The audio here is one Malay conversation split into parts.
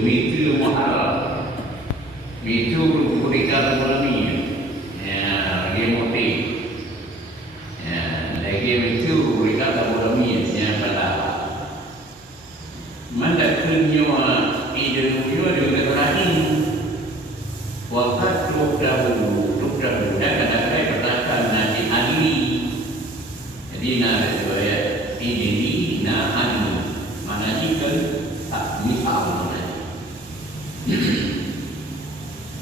meter mahal. Meter berikan ekonomi. Ya, dia motif. Ya, lagi meter berikan ekonomi yang pada. Mana kerja ide dunia juga terakhir. Waktu duk dahulu dan kadang-kadang katakan nanti ahli. Jadi nak saya ini nak ahli. Mana ni kan tak misal mana.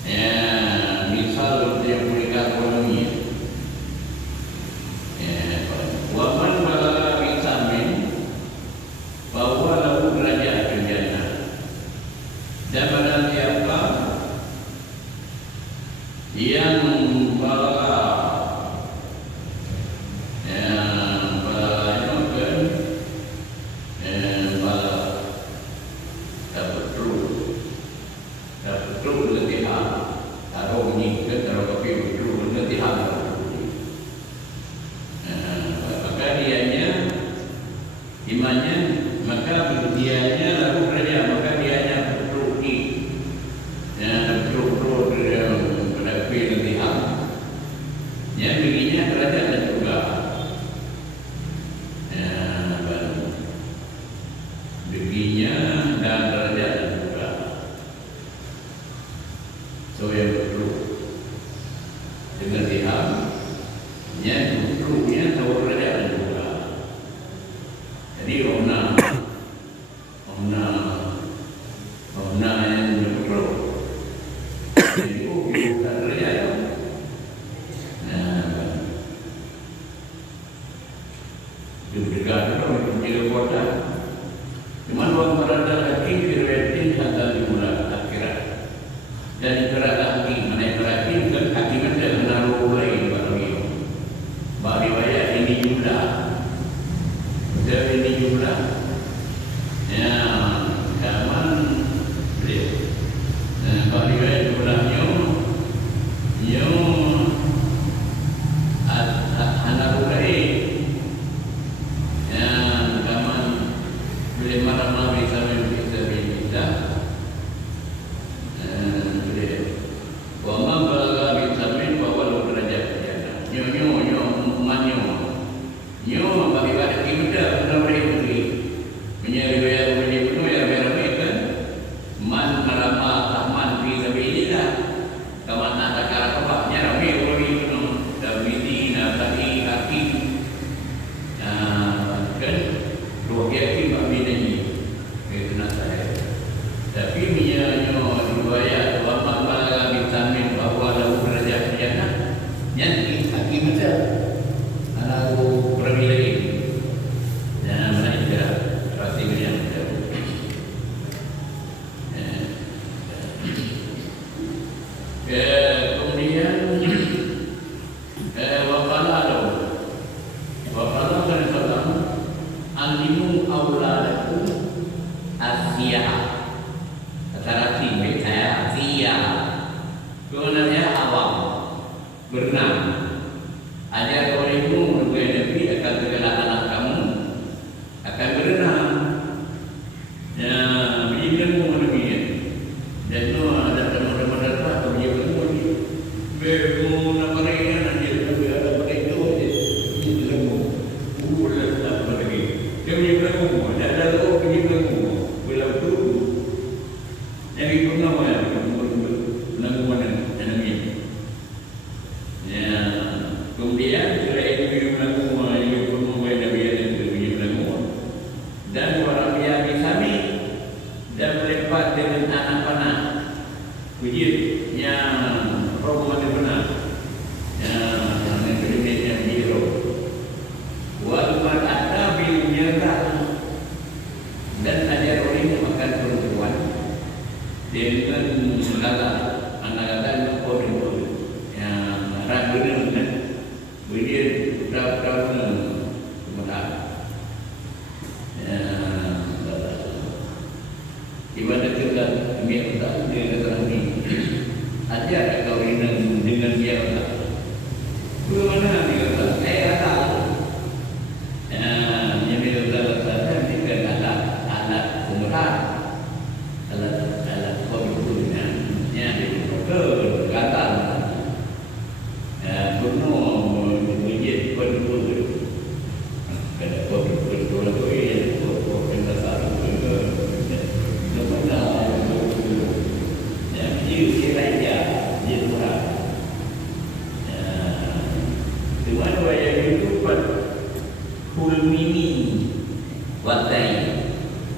Ya, misal dia berikan ekonomi. Ya, waman bala vitamin bahwa lalu belajar kerjanya. Dan barang siapa yang imannya, maka dianya lalu kerja, maka dianya betul di betul pada pilihan yang dirinya kerajaan juga dirinya dan kerajaan juga. So yang betul dengan diham yang betul tahu kerajaan juga. Jadi Omna yang betul. Jadi kita kerja. Juga kalau menjaga kota, cuma orang berada lagi diretin kata dimulai akhirat. Dan akhirat lagi mana akhirat kan akibat dia menaruh lain bagi bagi bayar ini jumlah. Dari ini jumlah ya zaman boleh bagi bayar jumlahnya anak ulai ya zaman boleh marah bisa boleh wama balaga vitamin bawal derajat nyo manyo bagi pada kita benar beri menyari bayar beri penuh ya bayar kan man marama tahman bisa beri dah kawan nak cara kebaknya ramai beri penuh dan bidi nak tadi kaki kan dua kaki bagi ni itu nak saya tapi menyanyo dibayar wama balaga vitamin bahwa lalu derajat jannah yang kaki macam lalu pergi lagi dan menaikkan rasa yang kemudian waqala kan salam alimu auladakum asiyah kata sini saya asiyah sebenarnya awam berenang. Ajar olehmu menurut Nabi akan segala anak kamu akan berenang. Ya, berikanmu demikian. Dan itu ada teman-teman datang atau berikanmu ni. Bermu nak mereka nanti tapi ada mereka je. Ini lemu. Boleh tak lagi. Dia berikanmu. Ada orang berikanmu. Bila tu, yang berikanmu mana? Nama mana? Nama ini. Ya. Kemudian cerai itu melakukan yang pembuat Nabi yang melakukan dan orang yang disami dan melepas dengan anak panah wujud yang roh mati benar yang yang biru walaupun ada birunya dan ada orang yang makan perempuan dengan mengatakan anak-anak itu yang ragu dengan Kemudian berapa kemudian ibadat kita ambil tak dia kata ni ajar dia raja, dia Tuhan. Tuhan wajah itu pun kulmini watai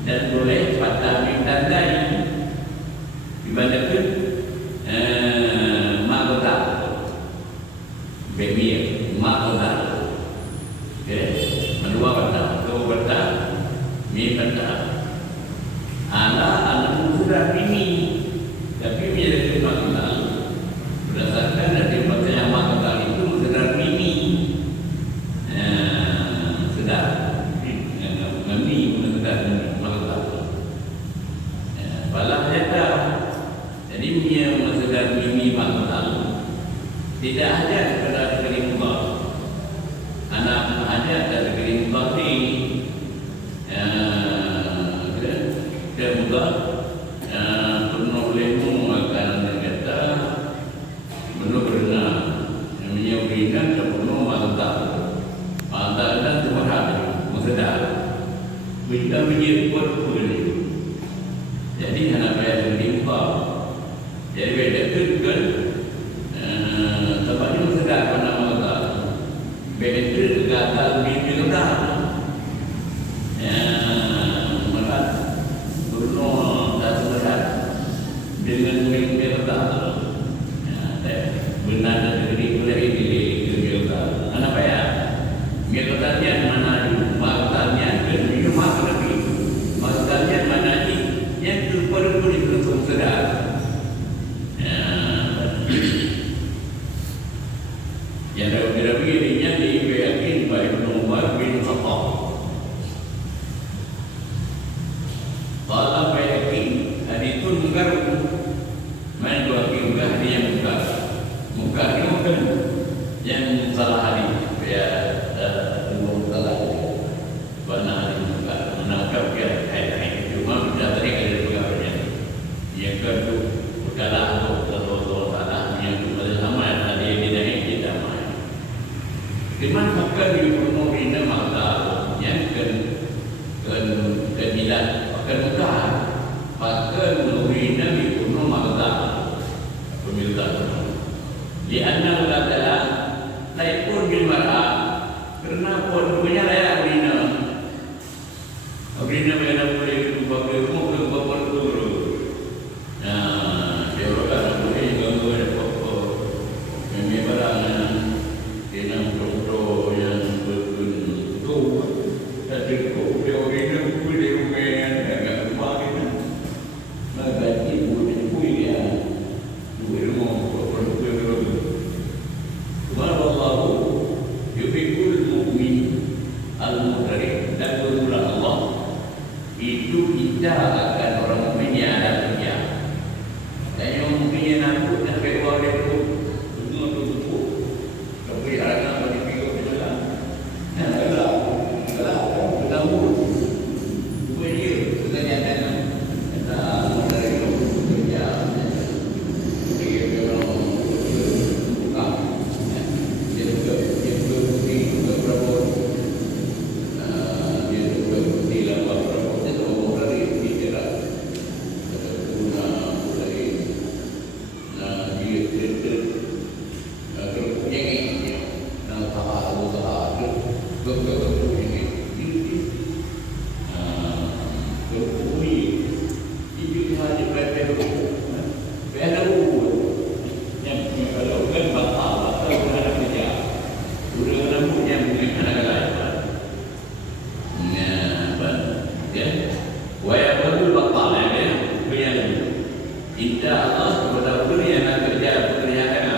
dan boleh patah tandai ibadatkan mahkota bemir mahkota kedua kata mi kata ala sudah ini tapi menjadi mahkota berdasarkan dari pertanyaan mahkota itu sudah ini sudah mami sudah mahkota balas jata. Jadi dia sudah ini mahkota tidak ada pada negeri Allah. Anak ada negeri Allah ni dia muda penuh lemu akan kata penuh berenang namanya berenang dan penuh mahkota dan terhadap maksudnya kita menyebut pun jadi anak bayar negeri Allah. Jadi beda kan tempatnya sedar pada mata beda gatal mimpi sedar maka Bruno dan sedar dengan mimpi sedar benar dan negeri boleh diri anak bayar mimpi mana makanya dan minum makan lagi makanya mana yang perlu diperlukan sedar. Yang dah begininya diyakin baik Umar bin Khattab. Kalau yakin hadis itu mungkar, main dua mungkar dia mungkar. Mungkar itu bukan yang salah hadis. Ya, salah. Benar hadis mungkar. Menangkap dia hadis cuma sudah tadi ada pengaruhnya. Yang kedua perkara atau salah yang sama ada di dalam kita. Dengan maka dipenuh ini maka yang kedidak akan muka maka menurina dipenuh maka pemilikan di anak adalah lain pun dimarah kerana pun punya layak Rina mana boleh bagi rumah bagi guru dia berkata boleh ganggu ada apa yang barang dengan produk yang berbentuk ada produk yang boleh rumah agak rumah kita maka ibu dan ibu ya dua rumah produk Allah yuhibbul mu'min al-muqarrib dan bermula Allah itu kita akan orang mukmin yang ada kerja dan yang mukmin yang nakut dan keluar dia pun tapi anak bagi pikir ke dalam kalau tahu bukan dia kita nyatakan kita dari kerja dia kalau buka dia juga bukti berapa dia juga bukti lah berapa dia tahu dari bicara guna dari dia Indah Allah kepada dunia nak kerja pekerjaan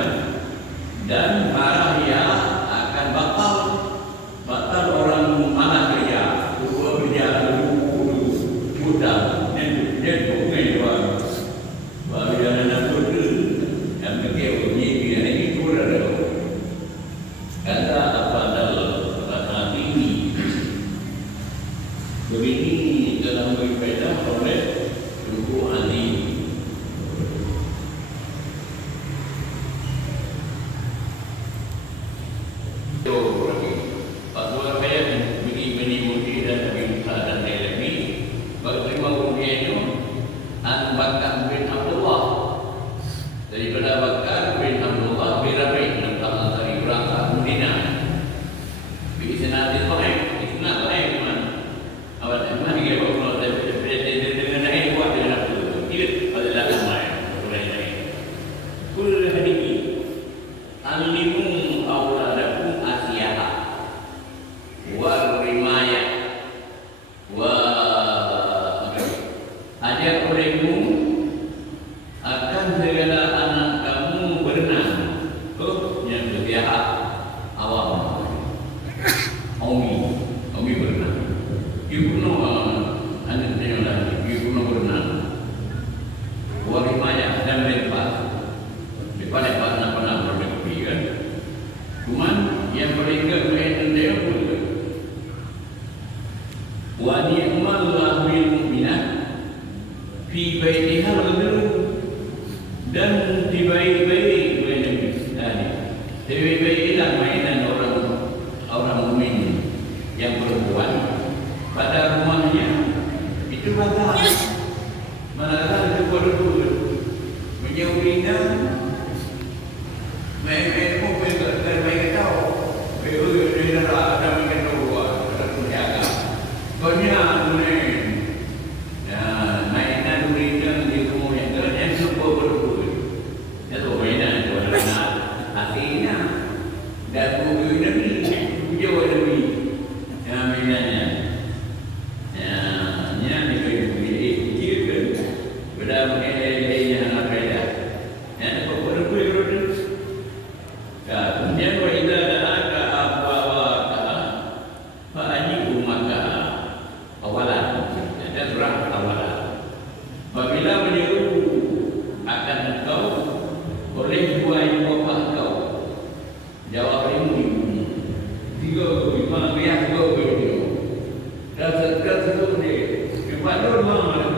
wa ni'mallahu bil mu'minat fi baitiha al-ghadru dan dibaik-baik oleh Nabi. Dibaik-baiklah mainan orang mukmin yang perempuan pada rumahnya itu batas. Manakala itu berdua menyaulinya main-main pun baik tahu dia ada mungkin dua terjaga banyak dunia mainan dunia di rumah yang ternyata semua berdua itu mainan itu adalah akhirnya dan buku Nabi jauh lebih mainannya dalam yang apa ya? Yang berbuat berbuat. Kemudian kita ada apa fa'ajibu maka awalan. Ada surah awalan. Apabila menyeru akan engkau oleh dua ibu bapa engkau, jawab ibu. Tiga lima lihat dua video. Dan seterusnya ni kepada rumah.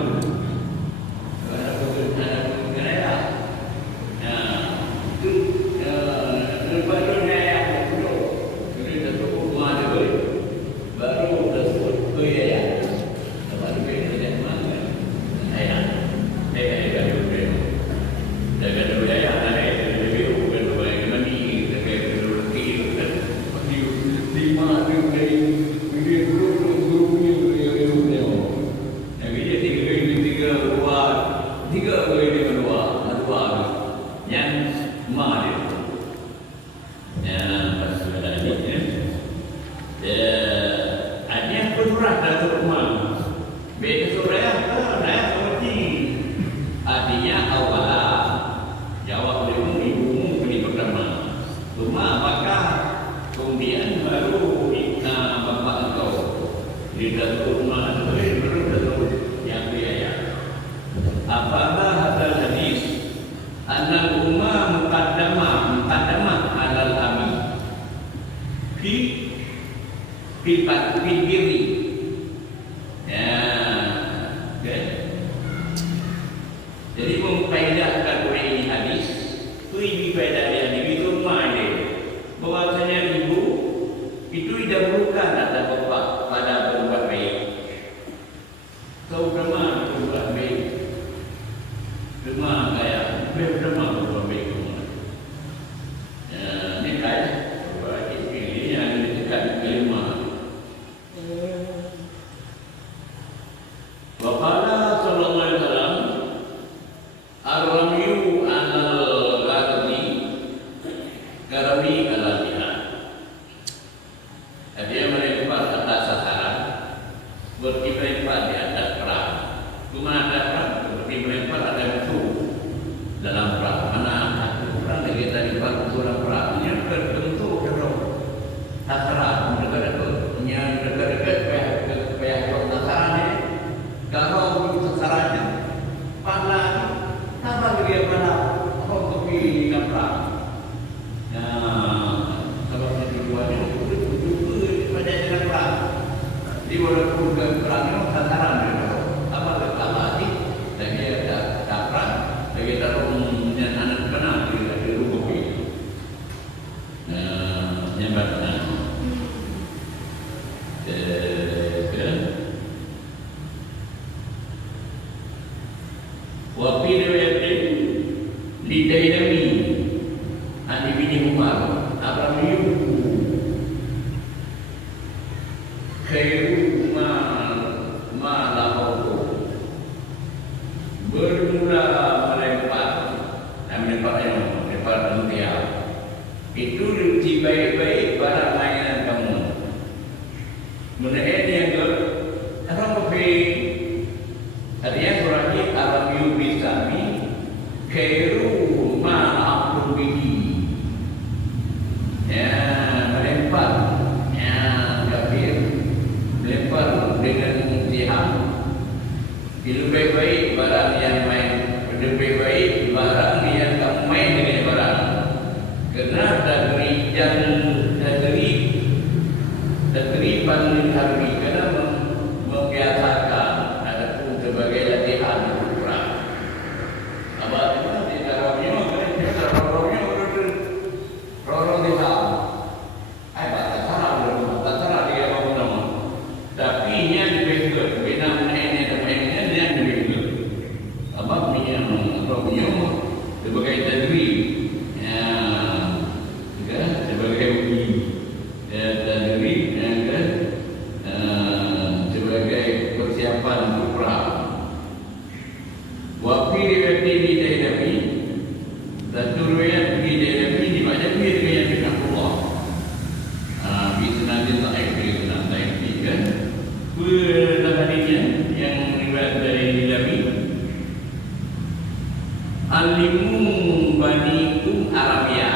alimu banikum Arabia.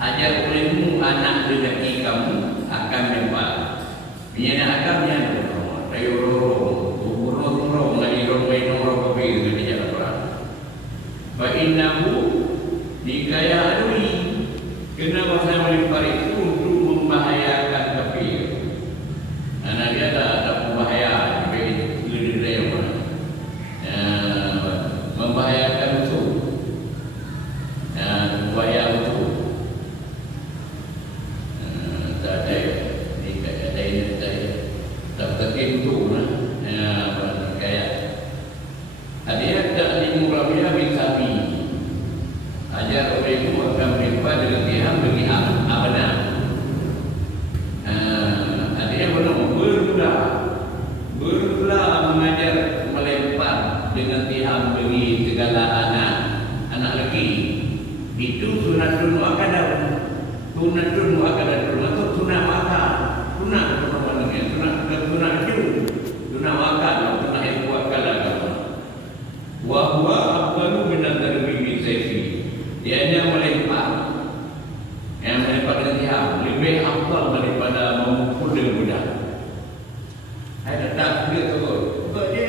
Ajar olehmu anak lelaki kamu akan lempar. Punya anak akamnya tayo roro ngai roro kopi dengan dia orang. Fa innahu dikaya adui kena masa melempar itu untuk membahayakan kafir. Anak dia tak berbahaya bagi diri dia membahayakan musuh. Bahaya musuh. Tak terkait tu kayak hadiah tak dimurahnya bin sapi ajar orang itu akan melempar dengan pihak bagi amanah. Hadiah bermula mengajar melempar dengan pihak bagi segala anak lelaki. Itu sunatun muakkadah. Sunatun muakkadah maksud sunat makan. Sunat makan, sunat yang buat kalah. Wa huwa afdalu min ad-darbi min sayfi. Dia hanya melempar. Yang melempar dengan tiang lebih afdal daripada memukul dengan budak. Ada tak dia tu. Sebab dia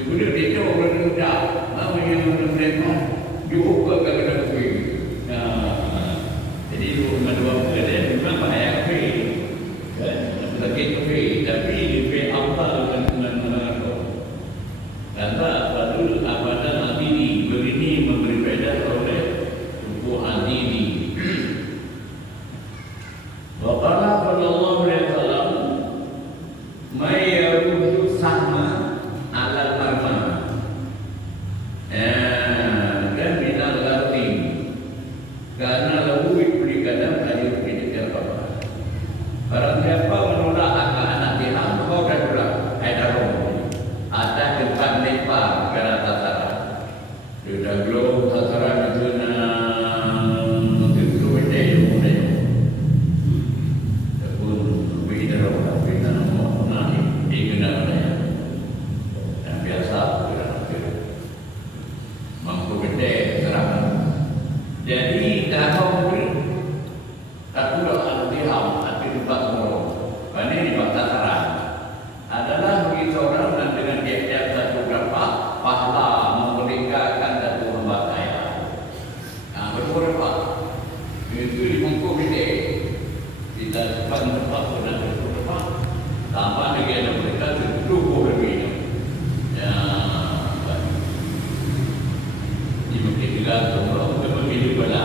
budak dia jauh dari budak. Apa yang melempar? Juga kadang-kadang kuih. Jadi dua dia memang bahaya kuih. Lagi kuih tapi lebih afdal dengan kata Badul Abadan Adini berini memberi faedah oleh Tubuh Adini. Waqala sallallahu alaihi wasallam may yarudu sahma ala al-marma dan minal larti karena lahu ibli kadam ajur bidikal apa. Barang siapa menolak anak bilang kau dah pulang aidarong ada tempat lempar ke atas sasaran. Sudah belum sasaran itu itu benda yang pun beda tapi nama nak dikenal dia. Dan biasa mampu benda serangan. Jadi kalau tak pula al-tiham atau tempat semua. Ini di bawah sasaran adalah bagi seorang dan dengan tiap-tiap satu berapa pahala memerdekakan satu hamba saya. Betul berapa? Itu di bungkus ini kita sepan tempat dan betul berapa? Tambah lagi ada mereka cukup lebih. Ya, di mungkin juga semua berbeda pada.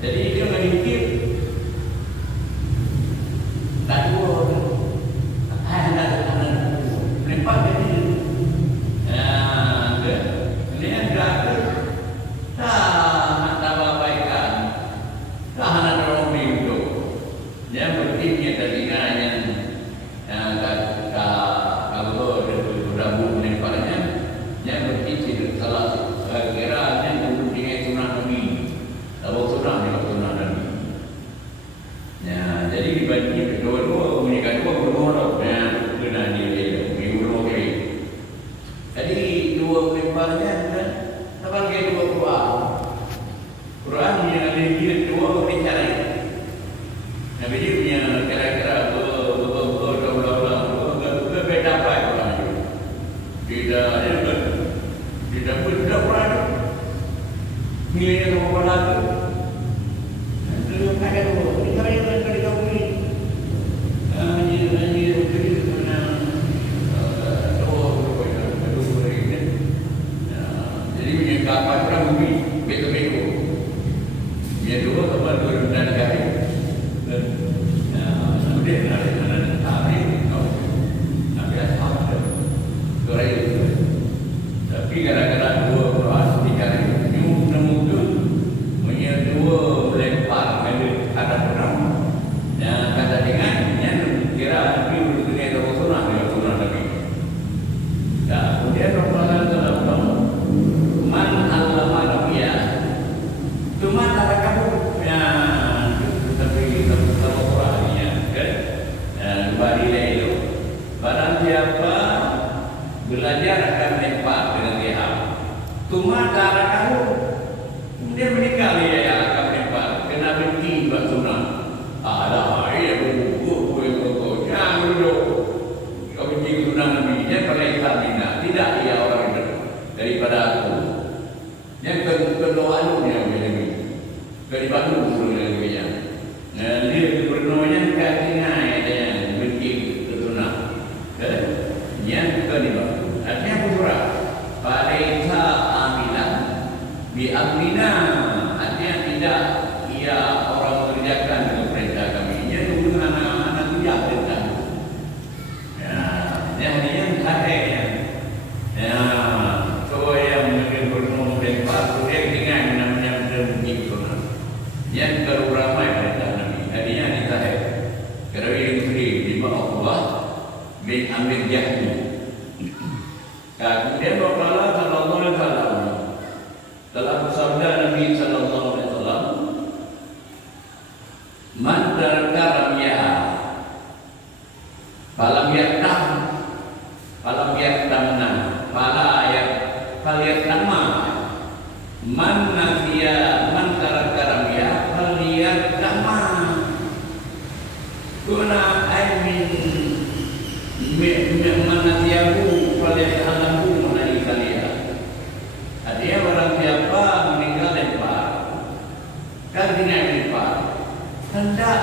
Jadi dia mengikir tak ada melempar jadi ini ada tak ada baikkan tak ada orang itu dia berpikir tadinya yang kalau rabu melemparnya dia berpikir salah kira yang dengan sunnah Nabi. Tahu sunnah ni sunnah Nabi. Ya, jadi dibagi kedua-dua mereka dua bermuara dan kena dia minggu kali. Jadi dua lemparnya kan sebagai dua Quran yang ada dia dua bicara. Nabi dia punya kira-kira berbeda apa Quran itu. Tidak berbeda Quran. Nilainya sama Quran. Yang dua apa dua dan kali. Kemudian ada mana tarik kau. Nabi apa tu? Dua itu. Tapi gara-gara dua keras tiga hari nemu tu, punya dua melempar ada perang. Yang kata dengan yang kira Nabi dunia itu sunah Nabi. Kemudian Rasulullah SAW man allama nabiyya cuma ada kamu yang tapi Quran ya kan barilah itu barang siapa belajar akan melempar dengan dia cuma cara kamu kemudian meninggal dia akan melempar kena benci buat sunnah ada ya buku jangan dulu kau benci sunnah Nabi dia pada Islam tidak ia orang itu daripada aku yang kedoaannya begini daripada usul yang begini dia berdoanya katina dia benci sunnah yang kedua artinya surah Falaisa aminan bi amrina artinya tidak ia orang mengerjakan dengan perintah kami ia tunggu anak-anak itu yang perintah yang sahih so yang mungkin bernomor lempar dia dengan namanya benci sunnah yang terlalu ramai perintah Nabi artinya ini sahih kerana ini sendiri di bawah Allah bin Amir Jahmi. Kemudian Rasulullah sallallahu alaihi wasallam telah bersabda Nabi sallallahu alaihi wasallam man taraka ramya falam yaktam fala ayat falyatama man nasiya man taraka ramya falyatama kuna aimin menasiahu falyataalamu mengenai kalian. Artinya barang siapa meninggal lempar kan dengan lempar hendak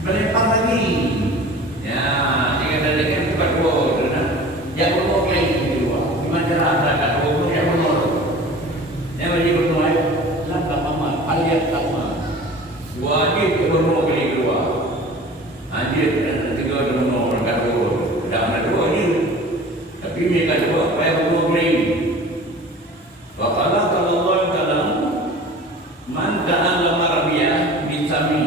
melempar lagi ya jika ada dengan bukan dua yang berbuat lain kedua gimana cara akan dua yang menolak yang bagi berdoa lantas amal aliat sama wajib berdoa kali kedua dia kedua berdoa dah ada dua ni tapi mereka dua apa yang berdoa kali wa qala sallallahu alaihi wasallam man ta'allama rabiah bisami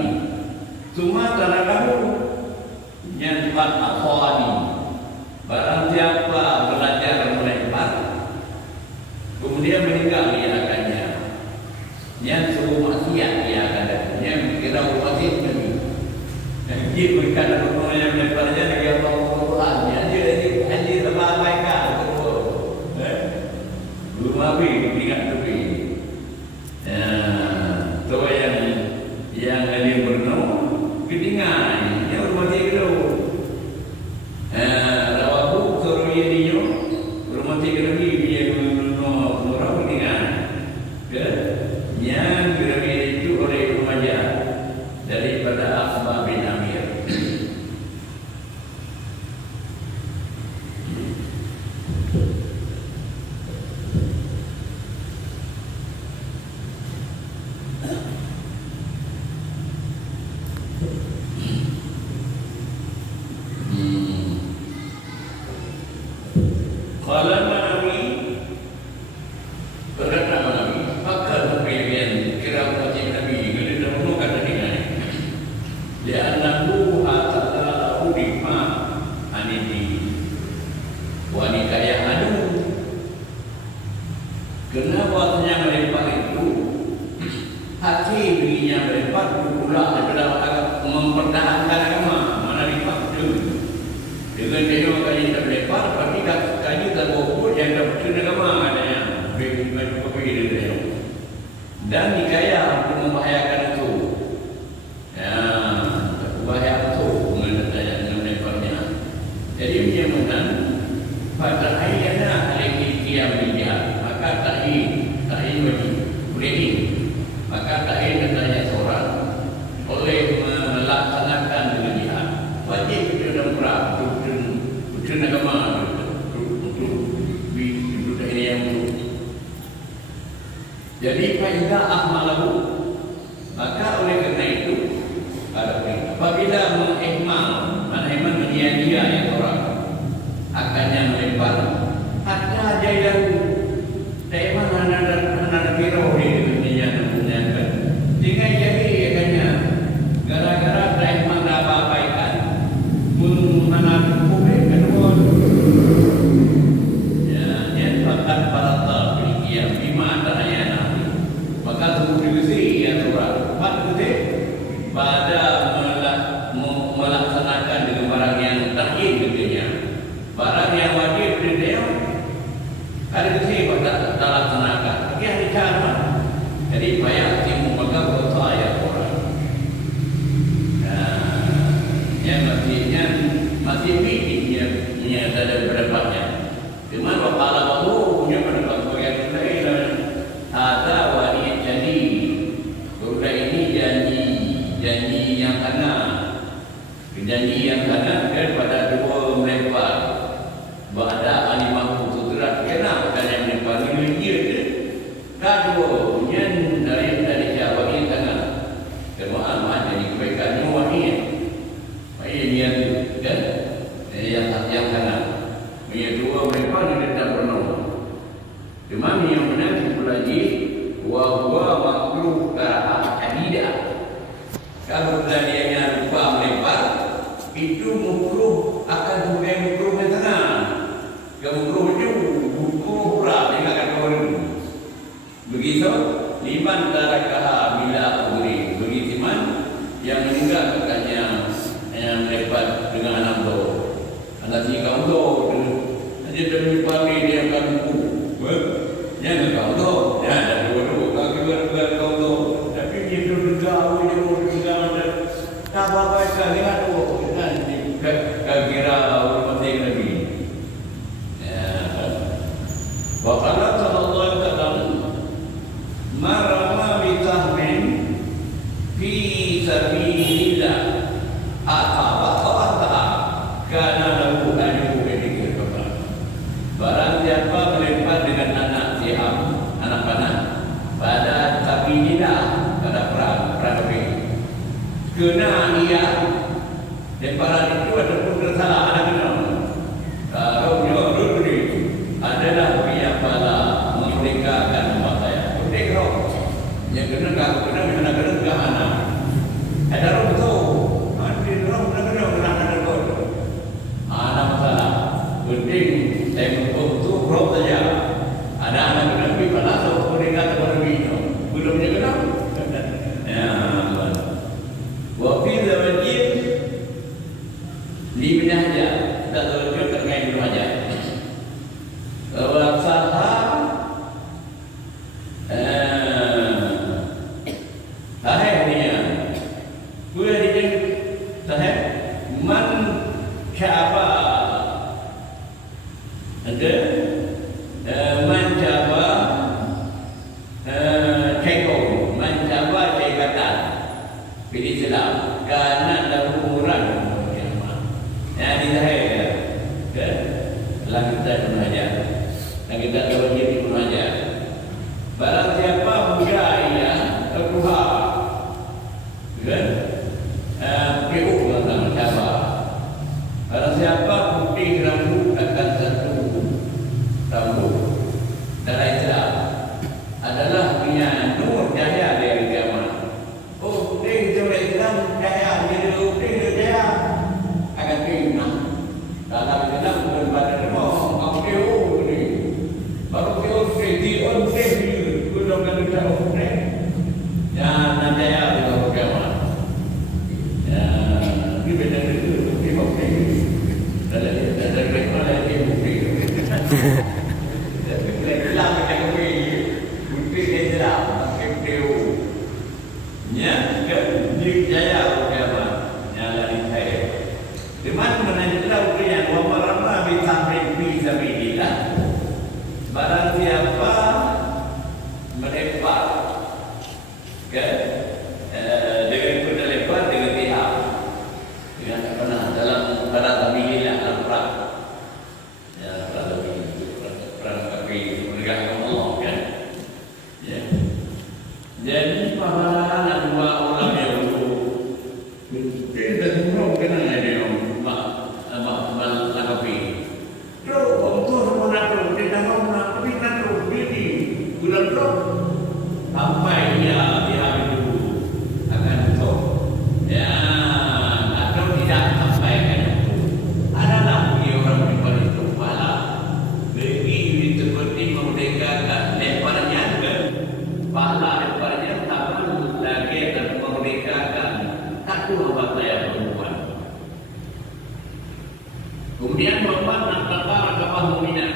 cuma tanakahu yang empat akhwani barang siapa belajar melempar kemudian meninggal dia akannya yang suruh maksiat dia akan yang kira maksiat Nabi dia berikan orang yang melemparnya lagi apa Quran dia terabaikan belum habis ingat tepi tu yang dia bernama ketinggalan yang rumah dia itu rawahu suruyadiyo rumah dia lagi dia nurau ketinggalan yang dirawi itu oleh remaja daripada Akhbar bin Amir. Kalau Nabi berkata Nabi, maka pemilihan kira wajib Nabi ini dah menemukan dengan dia anakku adalah udima aniti wanita yang adu. Kenapa yang melempar itu hati dirinya melempar pula adalah mempertahankan agama mana dipaksa dengan dia kali tak melempar tapi kayu tak berukut yang tak betul agama adanya baju pergi dia dan nikaya untuk membahayakan itu bahaya itu dengan melemparnya jadi dia menang pada ayatnya alaihi qiyam bijah maka ta'in wajib boleh maka ta'in katanya seorang oleh melaksanakan dengan jihad wajib kita dalam perang untuk agama jadi faedah ahmalahu melempar, ada aja yang daerah anak biro di yang menggunakan. Tinggal jadi katanya gara-gara daerah dah apa ikan, pun mana publik kedua. Ya, yang para yang lima antaranya nanti. Maka kemudian ya surah empat itu pada melaksanakan dengan barang yang terakhir tentunya. Barang yang wajib dia ada sih pada laksanakan. Ini hari cara. Jadi banyak timu maka bersaya orang. Yang masih bikinnya ada berapanya. Cuma kepala baru punya pendapat bagian lain. Ada wali jadi. Sudah ini janji yang kanan. Janji yang kanan daripada dua melempar. Bahada alimah sutra kena dan yang melempar ini dia kedua yang dari Jawa ini kanan. Kemudian jadi kebaikan nyawa ini. Ini yang kanan. Ini dua melempar ini tidak pernah. Cuma yang benar itu lagi wahwa makruh karah hadidah. Kalau tadinya lupa melempar, itu makruh akan juga makruh yang tengah. Makruh itu makruh pula dengan kata orang. Begitu liman tarakah bila ugri. Begitu man yang meninggal katanya yang melempar dengan anak do. Anak si kau do, dia demi pagi dia akan buku. Jangan kau do, ya ada dua kau kau do. Tapi dia dulu jauh dia mau tinggal. Tak apa sekali ada nanti kira orang mati lagi. Waqala sallallahu alaihi wasallam marama bi tahmin fi sabilillah ataba kana lahu ajru bi barang siapa melempar dengan anak siam, anak panah pada sabilillah, pada perang api. Kena ia lemparan itu ataupun tersalah ada kena. Kalau nyuruh ni adalah pihak bala memerdekakan umat saya. Merdeka. Yang kena kalau kena mana kena ke mana? Ada orang betul. Nanti orang kena ada tu. Ada masalah. Penting saya betul roh saja. Ada anak kena pergi pada so merdeka kepada bini. Belum dia kena. Ya. Wafi zawajin di minahnya kita teruskan terkait remaja. Waksaha sahih dia. Boleh dijeng sahih man syaba ada man syaba cekong man syaba cekatan. Pilih Islam karena ada umuran yang ditahan ya, lah kita belajar, dan kita wajib belajar. Barang siapa muda ia terbuka, kan? PU tentang siapa? Barang siapa putih rambut akan satu rambut dalam Islam adalah punya nur cahaya dari agama. Oh, dia juga Islam jaya, dia jaya akan terima. Dalam Islam bukan pada demo, kau dia ni. Baru dia on dia belum ada tahu ni. Jangan jaya dengan agama. Ya, ini benda itu dia okey. Dalam mereka dia okey. Islam macam ni, bukti Islam macam dia. Ya, di jaya agama nyala saya. Di mana menanjau yang wamarama bi tahrim fi sabilillah. Barang siapa melempar ke dengan kuda lempar dengan pihak dengan apa dalam pada sabilillah dalam perang. Ya, perang kafir menegakkan Allah kan. Ya. Jadi pahala dua orang yang kita turun kena ada mak lakapi. Terus memerdekakan satu bataya perempuan. Kemudian perempuan antara kaum mukminah.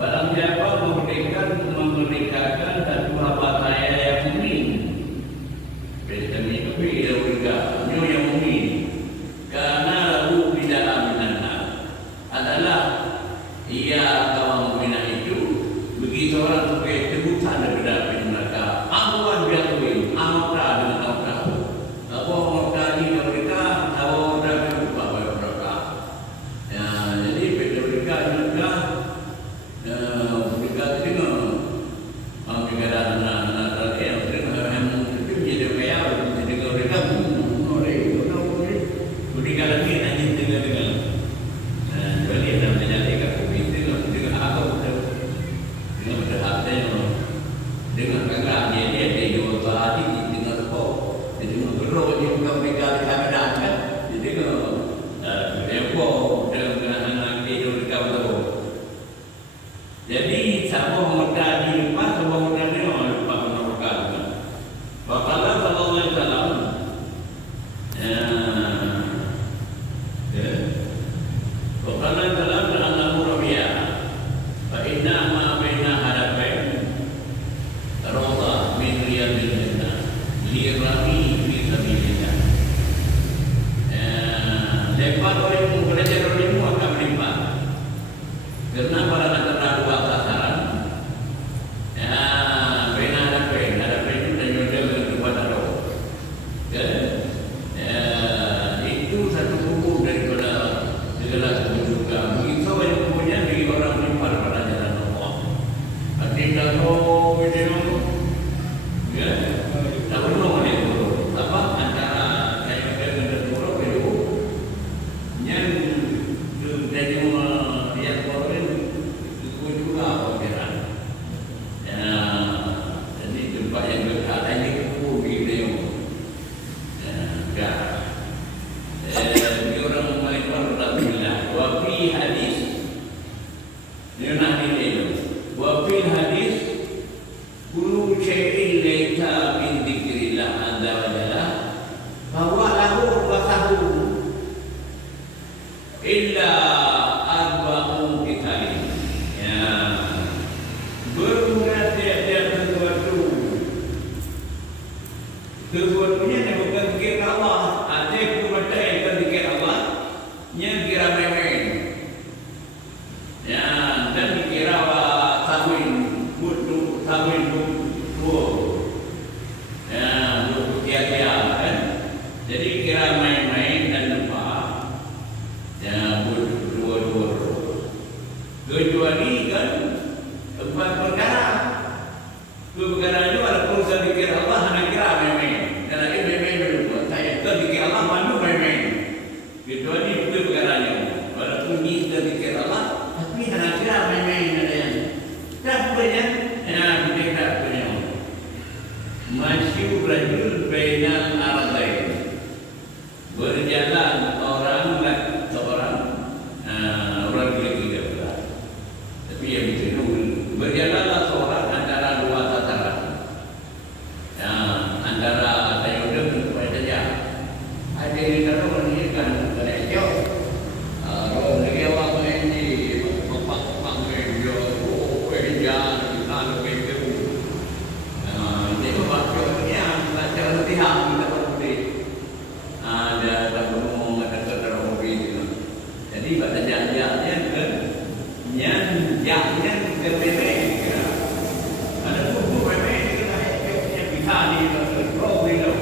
Barang siapa memerdekakan satu bataya yang mukmin. Bersama itu ia berkata, yang mukmin. Karena lalu tidak aminan adalah ia kaum mukminah itu begitu orang supaya tebusan daripada api neraka. Amuan biatuin, amra dengan amra. Apa amra ini mereka, apa amra itu apa mereka. Ya, jadi mereka juga mereka dengan mereka dan anak-anak yang itu jadi kaya, jadi mereka mereka lagi nanti dengan jadi ada menjadi dengan apa dengan berhati dengan kagak dia jual hati dengan kok dengan berdoa dia bukan mereka kadang kan jadi dengan dengan anak dia mereka betul. Jadi siapa mereka di lepas siapa mereka di lepas mereka kan. Bapaklah sallallahu alaihi wasallam Bapaklah dalam anak Rabi'ah fa inna ma baina hadapain rawda min riyadil jannah li rami fi sabilillah. Lepas olehmu belajar olehmu akan melimpah. Karena pada antara dua sasaran baina hadapain itu dan juga dua darah. Itu satu hukum daripada segala keburukan. Begitu banyak kemudian bagi orang melimpah pada jalan Allah. Artinya kalau ya, tak perlu dia turun. Apa antara saya dengan turun itu yang dari lihat orang itu juga orang. Ya, jadi tempat yang berada ini kubur video. Ya, dia orang melimpah pada bilang. Wafi hadis. Dia nak ini. Wafi hadis. Kullu syai'in laita min dzikrillah azza wa jalla bahwa lahu wasahu illa arba'u kitabin. Ya. Bermula tiap-tiap sesuatunya yang bukan zikir Allah. Ada kumata yang bukan zikir Allah yang kira main-main. Ya, dan dikira tahwin butuh tahwin butuh. Ya, butuh tiap-tiap kan. Jadi kira main-main dan lupa. Ya, butuh dua-dua. Kecuali kan empat perkara. Dua perkara itu ada urusan zikir Allah hanya kira main-main. Dan ada main-main dulu. Saya itu zikir Allah malu main-main. Kecuali dua perkaranya. Walaupun dia zikir Allah, tapi hanya kira main-main ada yang. Tak punya, kita tak punya. Masih rajul bainal aradain. Berjalan orang seorang orang gila-gila pula. Tapi yang itu berjalanlah seorang antara dua tataran. Ya, antara ada yang udah berkuat saja. Ada yang kalau menunjukkan kerja. Kalau dia orang ini pak dia kerja kalau begitu. Ini maksudnya belajar latihan kita perlu ada ngomong ada terlalu jadi pada janjiannya kan janjiannya ke memang ada buku memang kita yang bisa di program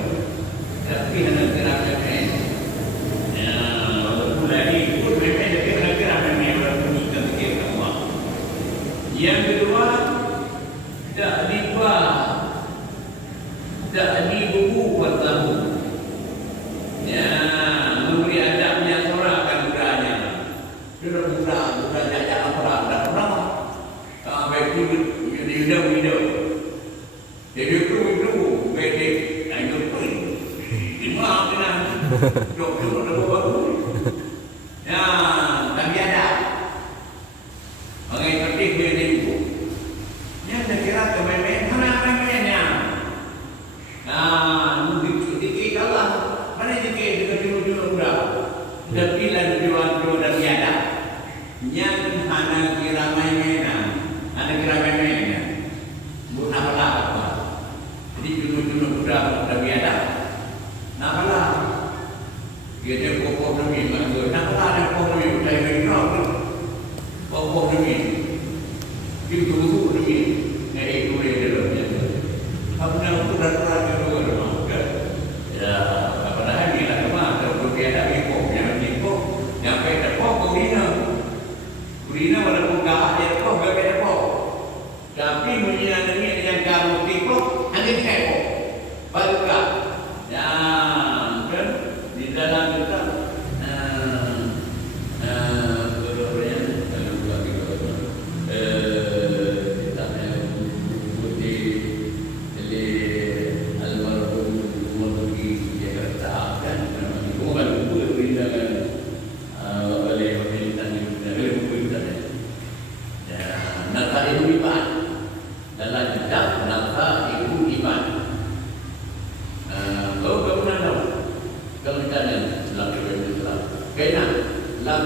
tapi hanya gerak memang ya walaupun lagi pun memang gerak memang walaupun kita fikir Allah. Yang kedua tak dibuku pertama. Ya, memberi adabnya seorang akan budanya. Sudah bukan jajak perang, tak perang. Baik itu hidup. Jadi itu bedek, ayo pun. Dimana kita? Doktor ada baru. Ya, tapi ada. Mengenai penting bedek itu. Yang saya kira kememen, mana kemennya? Nah,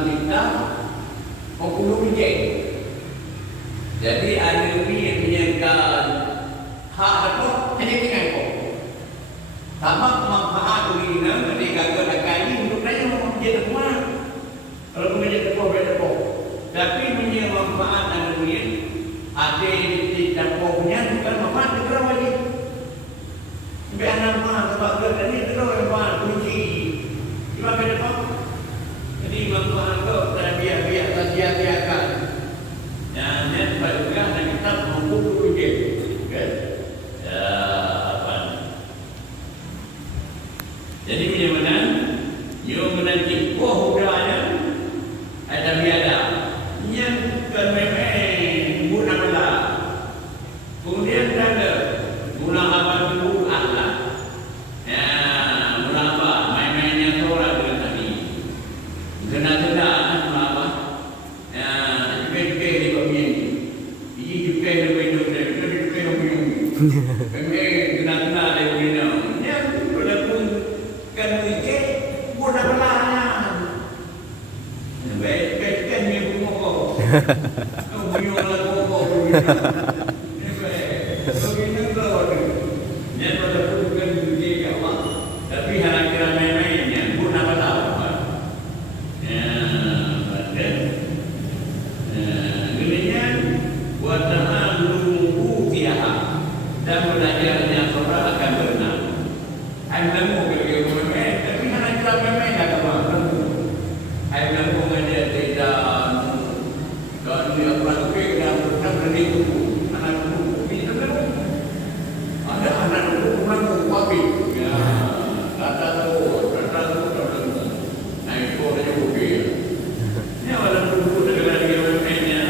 kita 40 ringgit. Jadi ada yang menyekan hak apa hanya tinggal kau. Sama manfaat urina ketika kau nak kaji untuk tanya mau menjadi rumah. Kalau kau menjadi rumah berapa? Tapi punya manfaat dan duit ada di dapur punya bukan manfaat negara wajib. Biar nama sebab kerja ni terus manfaat kunci. Cuma berapa? Jadi manfaat kau biar saja-sajakan. Dan pada pegang dan kita mampu berfikir. Kan? Jadi punya mana? Yang menanti budaya ada biada. Yang memang guna bela. Kemudian ada guna apa dulu Allah. Guna apa? Main-mainnya orang dengan tadi. Guna-guna guna apa? Juga di bawah ini. Ini juga di bawah ini. Juga di bawah ini. Memang guna-guna di bawah ini. Yang walaupun kan fikir guna belanya. Baik kan ni buku. Buku lah buku. Begini tu. Yang pada bukan fikir apa. Tapi hanya kira main-mainnya guna belah. Kemudian buat ta'allumu tiaha dan belajarnya surah akan berenang. Ilmu beliau memang, tapi hanya kira memang tak apa. Ilmu mengajar tidak kalau dia praktik dan berani itu anak buku itu kan ada anak buku mana kopi ya kata tu naik kau dia buku ya walaupun buku negara dia memangnya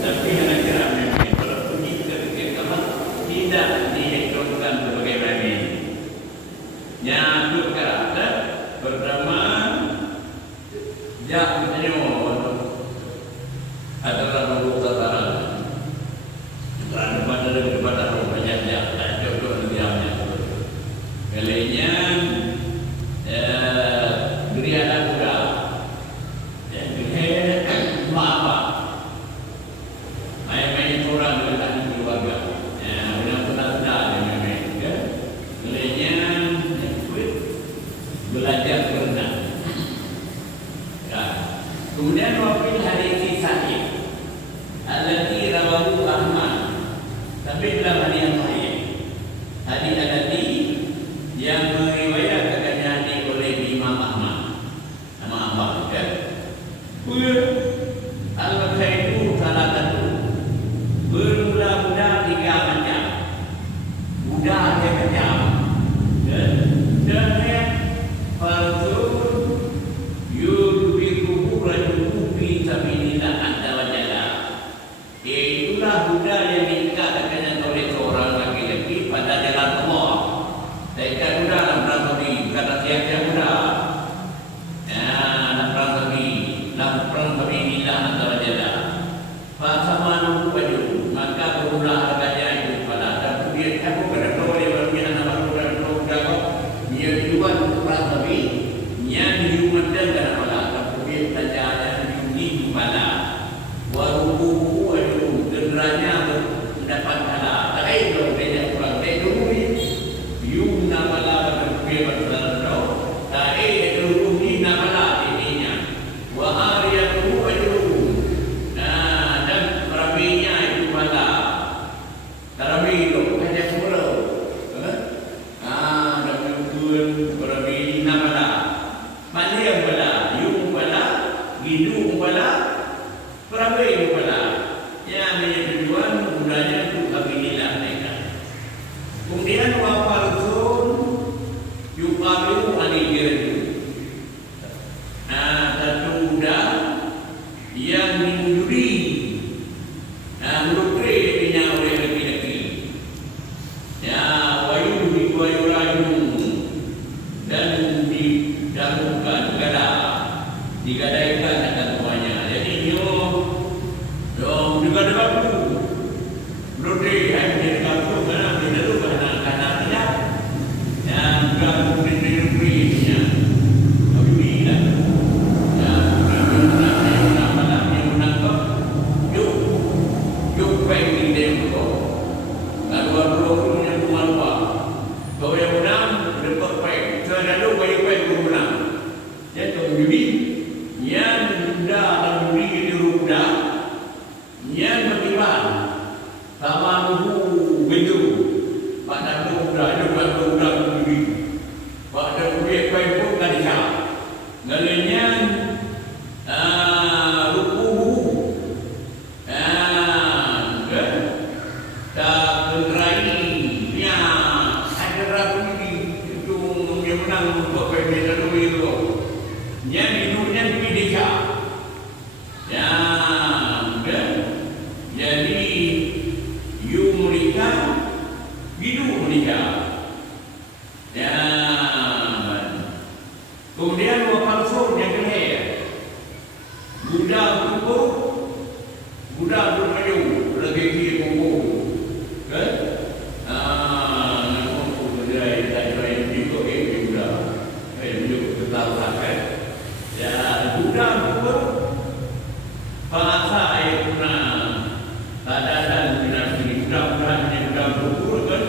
tapi hanya kira memang kalau pergi ke kamar tidak dihitungkan sebagai memang nyatu karakter pertama jak menyo adalah menurut tataran daripada rumahnya tak jodoh diamnya kalinya beri anak muda apa main-main orang dengan keluarga benar-benar dia main kalinya belajar berenang. Kemudian wafil hadis sahih alladhi rawahu Ahmad. Tapi dalam hadis yang lain hadis tadi yang meriwayatkan hadis oleh Imam Ahmad nama Ahmad kan al-khairu salatatu bermula-mula 3 macam mudah dia macam dan Fazul yudbiruhu rajuluhu fi sabilillah azza wa jalla. Itulah budaya yang dikatakan oleh seorang laki-laki pada jalan Allah. Mereka muda dalam perang kata siapa muda. Dalam perang sabilillah azza wa jalla. Fasamanu baju maka berulah harganya itu pada dan dia aku pada boleh bagi anak baru dan program dia tujuan perang tapi yang diumumkan dalam malam tapi belajar di mana waruhu wajhu derajatnya mendapat pahala tak ada beda kurang dulu yumna bala berkuih bersaldo tak ada dulu ni namala ininya wa ariyatu wajhu dan perabinya itu bala terabi itu hanya semula dan mengkuih perabi namala mana yang bala yung bala hidu bala perabai bala yang menjadi tujuan gunanya untuk kabililah mereka. Kemudian wafarzun yuqabilu anil-jirdu. Satu budak yang menyuri melukri dirinya oleh laki-laki. Wayuraju dan didahulukan digadaikan akan semuanya. Jadi juga melukri menjadi kaku karena tidak lupa karena tidak yang ganggu diri dirinya. Tapi tidak. judi yang muda dan judi di rumah yang beriman sama buku begitu pada muda itu bukan muda judi pada duit kau pun kan dia ngalanya ruku tak kerai ya ada ragu itu yang menang untuk pemilu itu yang hidupnya di desa ya jadi you mereka hidup mereka ya kemudian wafalsur yang kaya budak kumpul budak bermaju lagi kiri kumpul kan nak kumpul berjaya tak jaya juga budak juga tetap rakyat ya budak kumpul bahasa ayat pernah dan budak-budak yang budak kumpul kan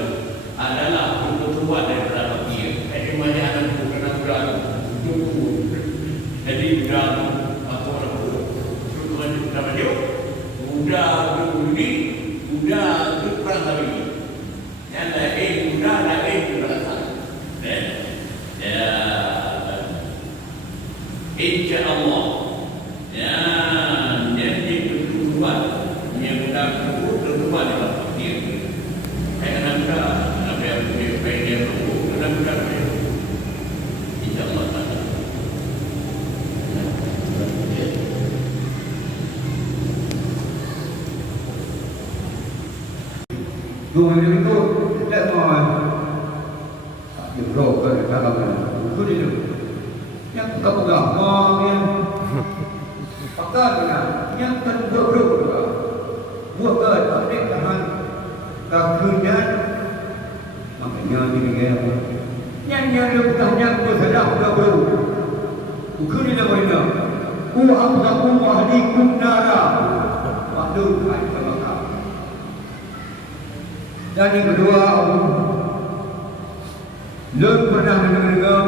adalah kebutuhan daripada dia jadi banyak anak budak jadi budak apa orang budak maju budak beruni budak berperang lagi yang lain budak lain berasa ya insyaallah ya jadi kebutuhan yang budak kebutuhan dalam dia karena budak apa yang dia budak insyaallah Dua hari itu tidak mau jebol ke dalam itu dia. Yang tak pegang, yang pakai yang terdorong juga. Buat ke tak tahan kakunya, makanya dia yang dia bukannya bersedap berdoa. Bukan dia berdoa. Amsakum wahdikum nara. Waktu ayat bakar. Dan yang kedua, belum pernah mendengar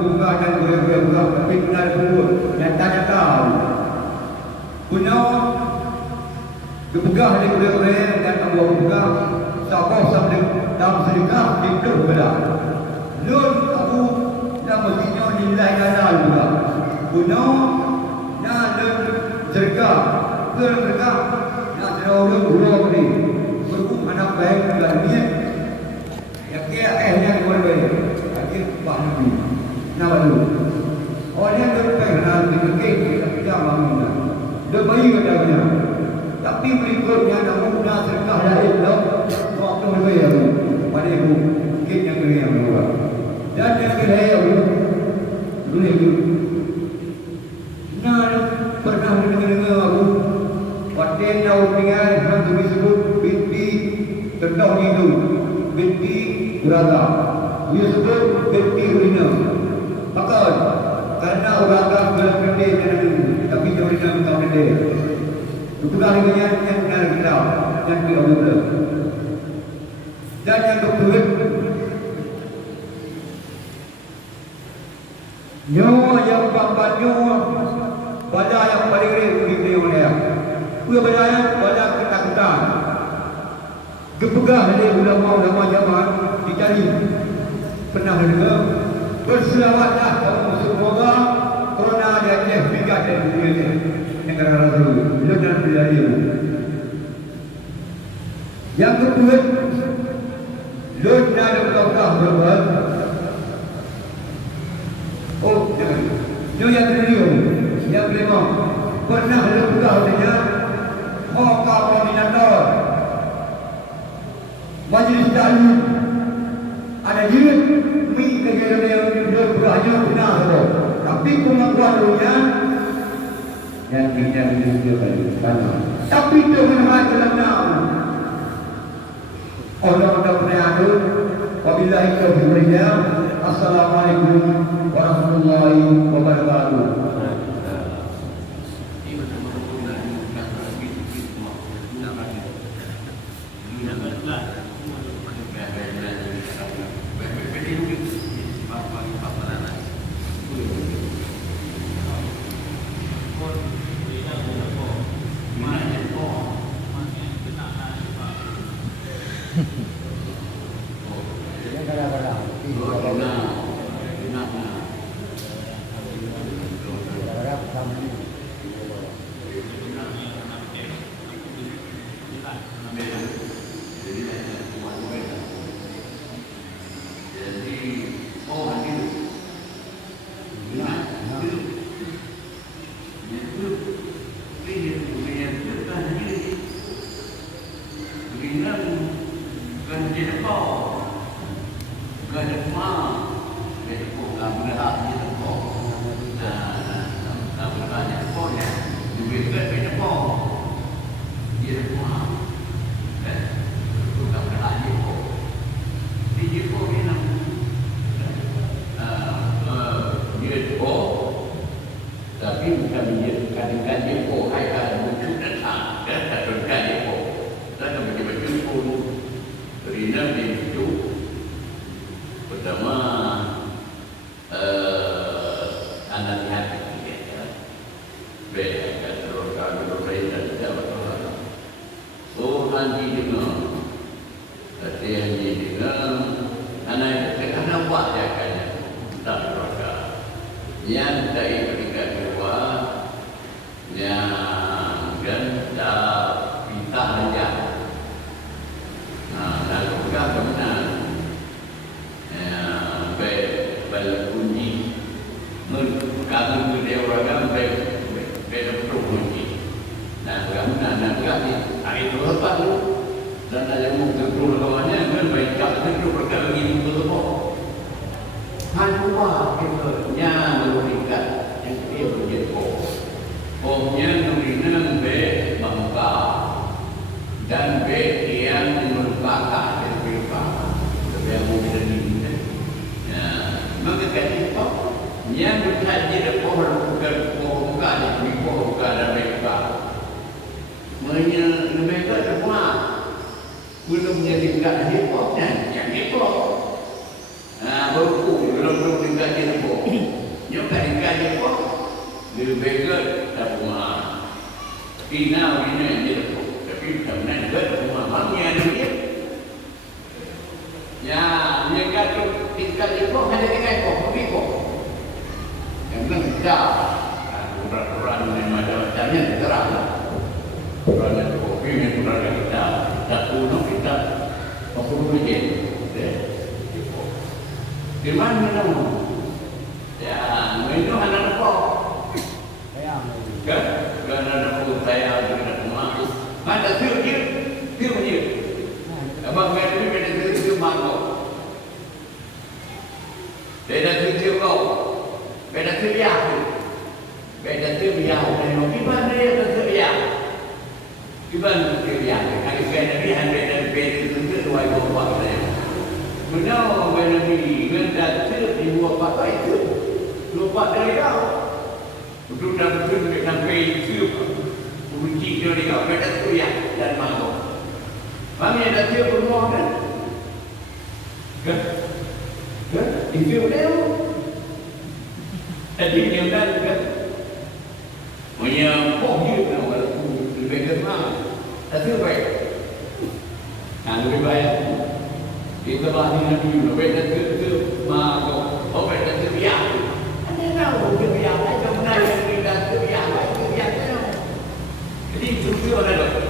buka dan buka, tapi pernah sebut dan tanya tahu. Punya dibuka di kuda dan abu buka, siapa sampai dalam sedekah di belah. Belum aku dan mestinya nilai dana juga. Punya nak sedekah, sedekah nak terlalu dua ni. Berhubung anak baik dan niat yang yang berbeza akhir bahagia nama dulu orang yang berpengaruh di kekeh kita tidak bangunlah dia bayi katanya tapi berikutnya namun nak sedekah lain waktu berbeza pada ibu mungkin yang kena yang dua dan yang kena yang boleh nak pernah mendengar aku Wadah tahu dengan hantu disebut binti tentang itu, binti uraga. Dia sebut binti urina. Maka karena uraga dalam pendek dan tapi urina bukan pendek. Itu kali yang kita yang diobrak. Dan yang kedua, nyawa yang bapa nyawa pada yang paling rendah di dunia. Ia berjaya pada ketakutan. Gepegah oleh ulama-ulama zaman dicari. Pernah dengar berselawatlah kamu semoga corona di Aceh Afrika dan dunia negara Rasul. Belum dan berjaya. Yang kedua, Lord dan Doktor berbuat. Oh, jangan. Yang kedua, yang kelima, pernah berbuat dengan koordinator Majlis Ta'lim ada jirat mi negara yang berhanya benar tapi pengakuannya yang kita menunjukkan tapi itu menemani dalam nama orang-orang penayadu wabillahi taufiq wal hidayah. Assalamualaikum warahmatullahi wabarakatuh. Yang dari peringkat kedua, yang dan dah minta aja. Nah, lalu juga kemudian berkunci, kami berdewasa berkunci. Nah, kemudian dan kami hari itu lepas tu dan ada mungkin perlu kawannya kan baik kami itu berkali ini betul. Hanua kita yang memberikan yang dia berjaya. Omnya nurina be bangka dan be yang merupakan dan merupakan yang mungkin ini. Ya, maka kita yang berhaji pohon bukan dan mereka mereka semua belum menjadikan hipoknya yang hipok. Baru belum dikaji hipok. Yang dikaji hipok lebih baik tak rumah. Ina yang dia tapi tak nak buat rumah mana dia. Ya, dia kata tinggal hipok ada tinggal hipok. Yang tidak urut-urutan yang macam-macamnya terang. Kerana kopi yang kerana kita tak puno kita perlu je. Di mana minum? Ya, minum anak pok. Kan? Kerana anak pok saya ada rumah. Mana tu dia punya. Abang kata beda tu mago. Beda tu kau. Beda tu dia. Beda tu dia. Di mana dia tu dia? Iban kerja, kalau kerja ni beda itu dua buah saya. Benar, benar ni, benar tu dua buah itu, dua buah dari kau. Untuk dapat sampai itu, kunci dari kau beda tu ya dan mahu. Kami ada tu semua kan? Kan? Itu dia. Jadi dia kan? Punya pohon dia lebih kenal. Tapi baik. Lebih baik. Kita bahas ini dulu. Beda tu mago. Oh beda tu biar. Anda tahu tu biar. Macam mana yang beda tu biar. Itu biar tu. Jadi itu orang tu.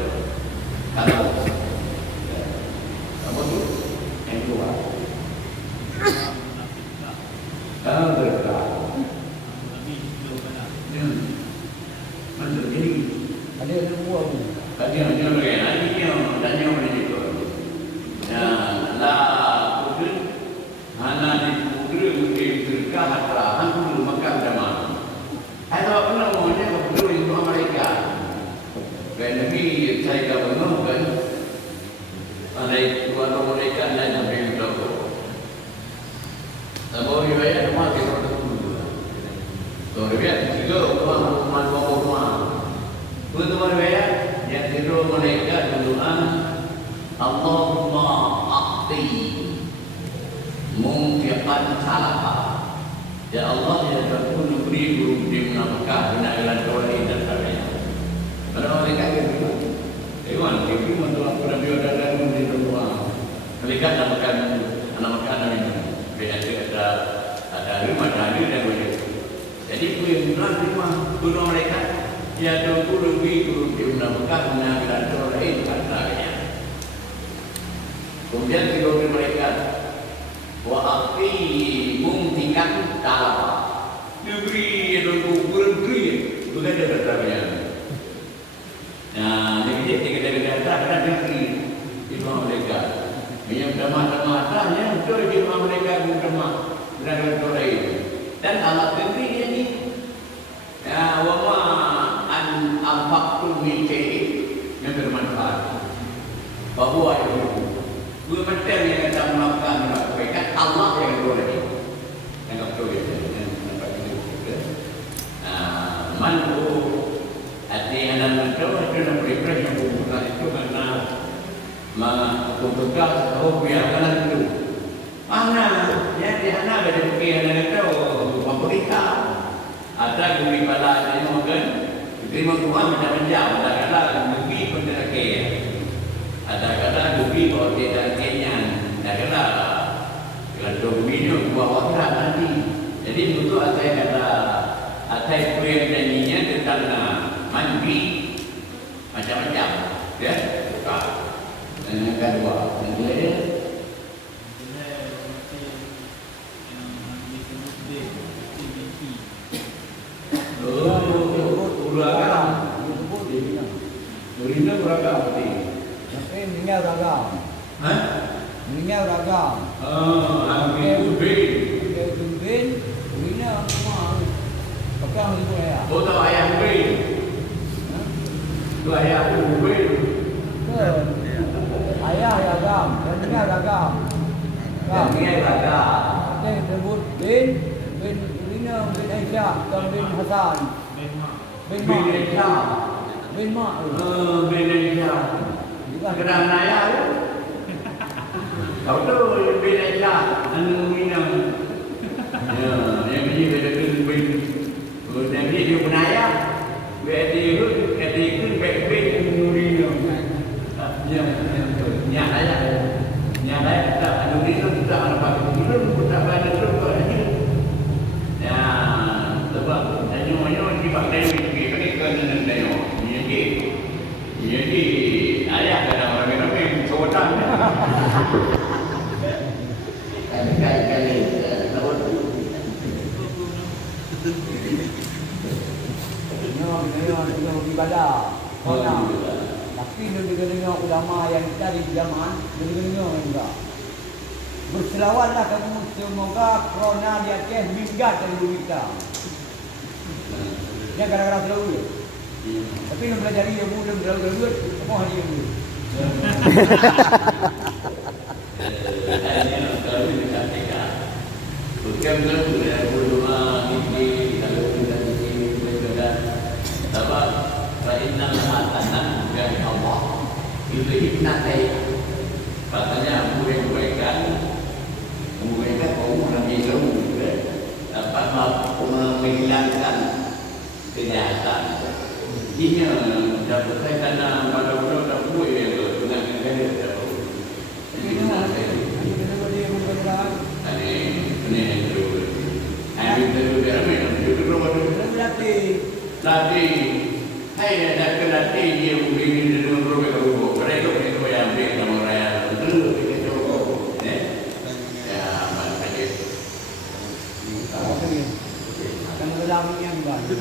Kalau apa tu? Yang kedua. Berkah. Maksud ini ada semua tu. Tadi ada lagi yang tanya mana itu. Nah, lah putri, anak di putri berkah harta, hantu makan zaman. Ada apa namanya putri itu Amerika. Bagi saya kawan kan, ada itu orang mereka dan yang berdoa. Tahu riwayat rumah kita tu. Tahu riwayat juga rumah. Betul riwayat. Yang tidur mereka berdoa Allahumma aqti mumtiqan salaka. Ya Allah, ya Tuhan, beri guru di Mekah dengan jalan Qur'an dan sebagainya. Kalau mereka itu Iwan, itu mendoa kepada beliau dan memberi doa. Mereka namakan ini. Beda ada rumah tadi dan begitu. Jadi rumah mereka ya tu lebih di Mekah dengan jalan lain katanya. Kemudian tidur mereka wa api mumtikan talab. Diberi itu berhenti bukan ada katanya. Nah, jadi kita ada negeri di mereka. Yang demam-demamnya itu di mereka demam dan lain. Dan alat negeri ini ya wa al-faktul min yang bermanfaat. Bahwa itu dua materi yang kita melakukan Allah yang boleh ini. Yang betul itu. Mandu hati anda mencoba dengan berikan yang bukan itu karena mengumpulkan oh biarkan itu. Mana ya di mana ada pikiran yang tahu pemerintah ada guru pada ini mungkin terima Tuhan macam-macam ada kata lebih penderaknya ada kata lebih bahawa tidak kenyan ada kata kalau minum buah wakil nanti Jadi untuk atai kata atai yang nyanyinya tentang mandi macam-macam, ya. Yang kedua, yang ketiga. Urina beragam berarti. Tapi meninggal beragam. Hah? Meninggal beragam. Ambil ubin. Dia ubin, urina semua. Pakai orang ibu ayah. Oh, tahu ayah ubin. Tu ayah ubin. Ke? Ayah beragam. Dan meninggal beragam. Yang ni beragam. Ada yang sebut bin urina, bin Aisyah, dan bin Hasan. Bin Mak. Bin Aisyah. Bin Mak. Bin Aisyah. Kenal ayah tu? Tahu tu bin Aisyah. Anu minum. Ya, yang ni dia kena bin. Yang ni dia pun ayah. Dia pun bin urina. Yang ayah. Yang ayah tak anu minum tak ada pakai minum tak ada tu aja. Ya, sebab tanya-tanya di pakai ni kena tanya. Jadi ayah kadang orang ramai sodan. Kali-kali tahun. Tengok ibadah. Tapi dia dengar ulama yang kita di zaman, dia dengar juga. Berselawatlah kamu semoga corona di Aceh minggat dari bumi kita. Dia kadang-kadang selalu ya. Tapi nak belajar dia pun dia berlalu-lalu semua hari yang dulu. Kalau kita cakap, bukan betul ya, berdoa ini kalau kita ini berdoa, sebab Inna Al-Hatanan dari Allah itu hipnatai. Katanya kebaikan kaum Nabi Nuh dapat menghilangkan kejahatan. Ini dapat saya tanam pada budak tak boleh dengan negara tak boleh. Ini terus. Hari terus ramai terus latih. Hai ada kelatih dia begini dengan berbeza berbeza. Mereka itu yang ambil nama raya terus kita cukup. Ya, macam itu. Akan dalam yang baik.